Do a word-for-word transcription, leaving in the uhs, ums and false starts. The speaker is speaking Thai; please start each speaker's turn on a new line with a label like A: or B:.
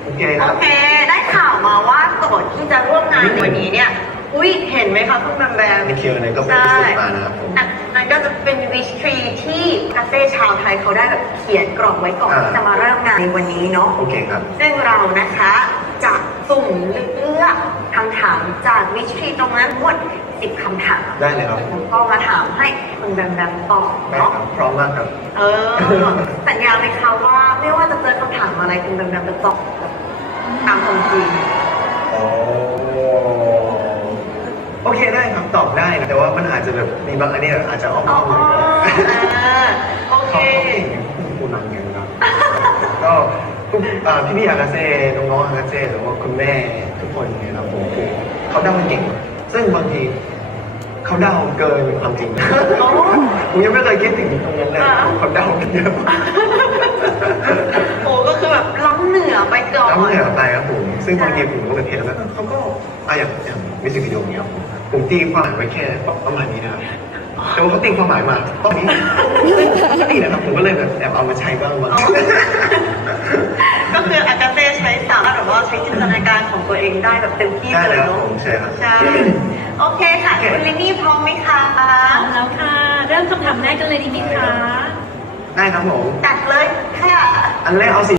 A: โอเคค
B: โอ
A: รับ
B: เค ได้ข่าวมาว่าโสดที่จะร่วมงานในวันนี้เนี่ย อุ้ยเห็นไหมคะคุณแบมแบม
A: มีเคียวอะไรก็เป็นพิเศษมานะครับผม
B: อ่ะนั่นก็จะเป็นวิชทรีที่คาเฟ่ชาวไทยเขาได้แบบเขียนกรอบไว้ก่อน
A: อ่า
B: ที่จะมาเริ่มงานในวันนี้เนาะ
A: โอเคครับ
B: ซึ่งเรานะคะจะสุ่มเลือกคำถามจากวิชทรีตรงนั้นทั้งหมดสิบคำถาม
A: ได้เลยครับ
B: แล้วก็มาถามให้คุณแบมแบมตอบ
A: ได้
B: เนาะ
A: ครับพร้อมมากครับ
B: เออ สัญญาไหมคะว่าไม่ว่าจะเจอคำถามอะไรคุณแบมแบมจะตอบแบบตามความจริง
A: โอ้โอเคได้ครับตอบได้นะแต่ว่ามันอาจจะแบบมีบางอันนี้อาจจะออก
B: อ๋
A: มา
B: อ
A: หน่อยนะ
B: อ่าโอเค
A: เขาเขาเก่งผู้นำเก่งครับก็ทุกอ่าพี่ๆอากาเซ่น้องๆอากาเซ่หรือว่าคุณแม่ทุกคนเนี่ยครับผมเขาเดาเก่ง ซึ่งบางทีเขาเดาเกินความจริง
B: โอ้
A: ผมยังไม่เคยคิดถึงตรงนั้นเลยเขาเดากันเยอะมาก
B: โหก็คือแบบล้ำเหนือไปก่อน
A: แล้วเหนือไปครับผมซึ่งบางทีผมก็แบบเห็นแล้วแบบเขาก็อ่ะอย่างอย่างมิวสิกวิดีโอเนี้ยผมผมตีความหมายไว้แค่ประมาณนี้นะครับแต่ว่าเขาตีความหมายมาตอนนี้ซึ่งนี่นะครับผมก็เลยแบบแอบเอามาใช้บ้างบาง
B: ก็คืออากาเซ่ใช้สามารถแบบว่าใช้จินตนาการของตัวเองได้แบบเต็มที่
A: ได้
B: เล
A: แล้
B: ยว เนาะ
A: ผมใช่ครับ
B: ใช่ โอเคค่ะคุณลินนี่พร้อมไหมคะ
C: พร้อมแล้วค่ะ เริ่มคำถามแรกกันเลยดีไหมคะ
A: ได้ครับผม
B: จัดเลยค่ะ
A: อันแรกเอาสี